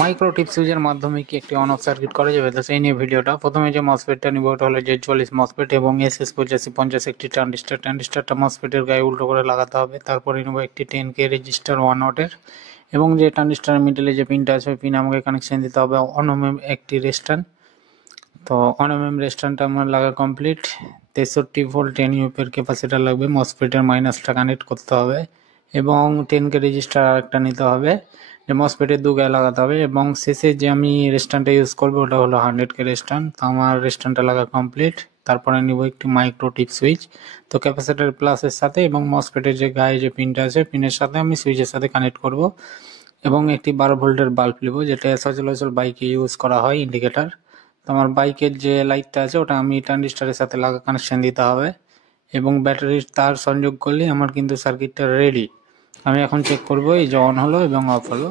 Micro টিপ সুইচের মাধ্যমে কি একটি অন অফ সার্কিট করা যাবে, তো সেই নিয়ে ভিডিওটা। প্রথমে যে মসফেটটা নিব ওটা হলো Z40 মসফেট এবং SS8550 একটি ট্রানজিস্টারটা মসফেটের গায়ে উল্টো করে লাগাতে হবে। তারপরে নেব একটি 10K রেজিস্টার 1 ওয়াটের এবং যে ট্রানজিস্টারের মিডলে যে পিনটা আছে ওই পিন আমাকে কানেকশন দিতে হবে অন mm একটি রেজিস্ট্যান্স। তো অন mm রেজিস্ট্যান্সটা আমার লাগা কমপ্লিট। 63 ভোল্ট 10 ইউপি ক্যাপাসিটার লাগবে, মসফেটের মাইনাসটা কানেক্ট করতে হবে এবং 10K রেজিস্টার আরেকটা নিতে হবে যে মসফেটের দু গায়ে লাগাতে হবে। এবং শেষে যে আমি রেজিস্ট্যান্সটা ইউজ করবো ওটা হলো 100K রেজিস্ট্যান্স। তো আমার রেজিস্ট্যান্সটা লাগা কমপ্লিট। তারপরে নিব একটি মাইক্রো টিপ সুইচ, তো ক্যাপাসিটার প্লাসের সাথে এবং মসফেটের যে গায়ে যে পিনটা আছে পিনের সাথে আমি সুইচের সাথে কানেক্ট করব এবং একটি 12 ভোল্টের বাল্ব নেব যেটা সচরাচর বাইকে ইউজ করা হয়, ইন্ডিকেটার। তো আমার বাইকের যে লাইটটা আছে ওটা আমি ট্রানজিস্টারের সাথে লাগা কানেকশন দিতে হবে এবং ব্যাটারির তার সংযোগ করলেই আমার কিন্তু সার্কিটটা রেডি। আমি এখন চেক করব এই যে অন হলো এবং অফ হলো।